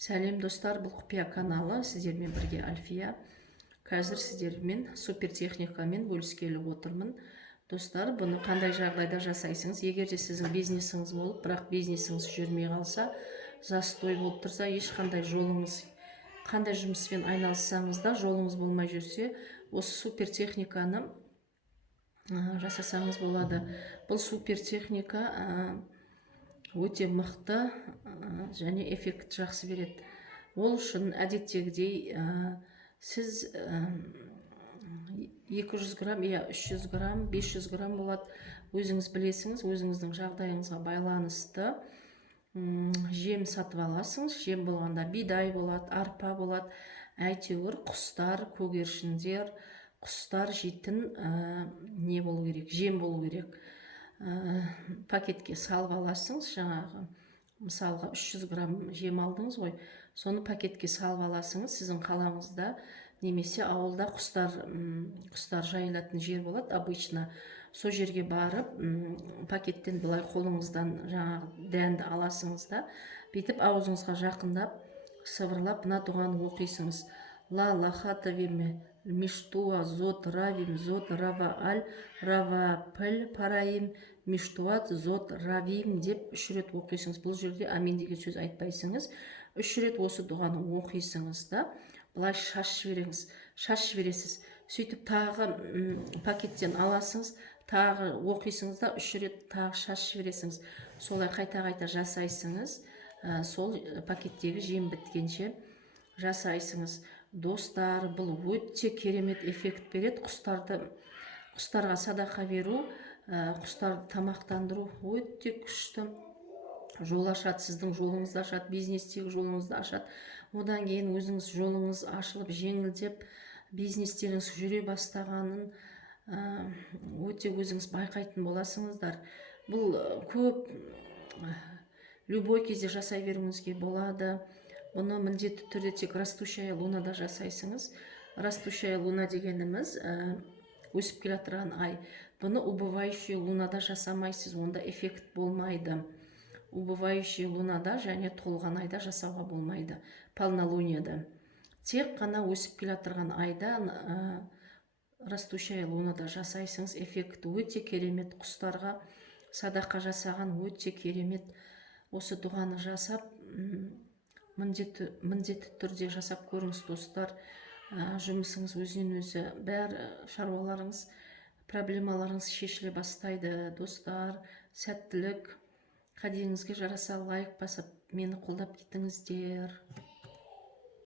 Сәлем достар, бұл құпия каналы, сіздермен бірге Альфия. Қазір сіздермен супер техникамен бөліскелі отырмын. Достар, бұны қандай жағдайда жасайсыңыз? Егер де сіздің бизнесіңіз болып, бірақ бизнесіңіз жүрмей қалса, застой болып тұрса, ешқандай жолыңыз, қандай жұмыспен айналыссаңыз да жолыңыз болмай жүрсе, осы супер техниканы жасасаңыз болады. Бұл супер техника өте мықты және эффект жақсы береді. Ол үшін әдеттегідей сіз 200 грамм, 300 грамм, 500 грамм болады. Өзіңіз білесіңіз, өзіңіздің жағдайыңызға байланысты жем сатып аласыңыз. Жем болғанда бидай болады, арпа болады. Әйтеуір құстар, көгершіндер, құстар жейтін не болу керек, жем болу керек. Пакетке салып аласыңыз, жаңағы мысалға 300 грамм жем алдыңыз ғой, соны пакетке салып аласыңыз. Сіздің қалаңызда немесе ауылда құстар жайылатын жер болады обычно, сол жерге барып пакеттен былай қолыңыздан жаңағы дәнді аласыңыз да, бүйтіп аузыңызға жақындап сыбырлап мына дұғаны оқисыңыз. Ла лахатавиме миштуа зот равим зот рава аль рава піл параим миштуат зот равим деп 3 рет оқисыңыз. Бұл жерде амин деген сөз айтпайсыңыз. 3 рет осы дұғаны оқисыңыз да, былай шашып жібересіз. Сөйтіп тағы пакеттен аласыңыз, тағы оқисыңыз да 3 рет тағы шашып жібересіңіз. Солай қайта жасайсыңыз. Сол пакеттегі жем біткенше жасайсыңыз. Достар, бұл өте керемет эффект береді. Құстарға садақа беру, құстарды тамақтандыру өте күшті жол ашады. Сіздің жолыңызды ашады, бизнестегі жолыңызды ашады. Одан кейін өзіңіз жолыңыз ашылып, жеңілдеп, бизнестеріңіз жүре бастағанын өте өзіңіз байқайтын боласыңыздар. Бұл көп любой кезде жасай беруіңізге болады. Бұны міндетті түрде тек растущая лунада жасайсыңыз. Растущая луна дегеніміз өсіп келе жатқан ай. Бұны убывающая лунада жасамайсыз, онда эффект болмайды. Убывающая лунада және толған айда жасауға болмайды, полнолунияда. Тек қана өсіп келе жатқан айда растущая лунада жасайсыңыз. Эффект өте керемет. Құстарға садақа жасаған өте керемет. Осы дұғаны жасап, міндетті түрде жасап көріңіз достар. Жұмысыңыз өзінен өзі, бәр шаруаларыңыз, проблемаларыңыз шешіле бастайды. Достар, сәттілік. Қадеріңізге жараса лайк басып, мені қолдап кетіңіздер.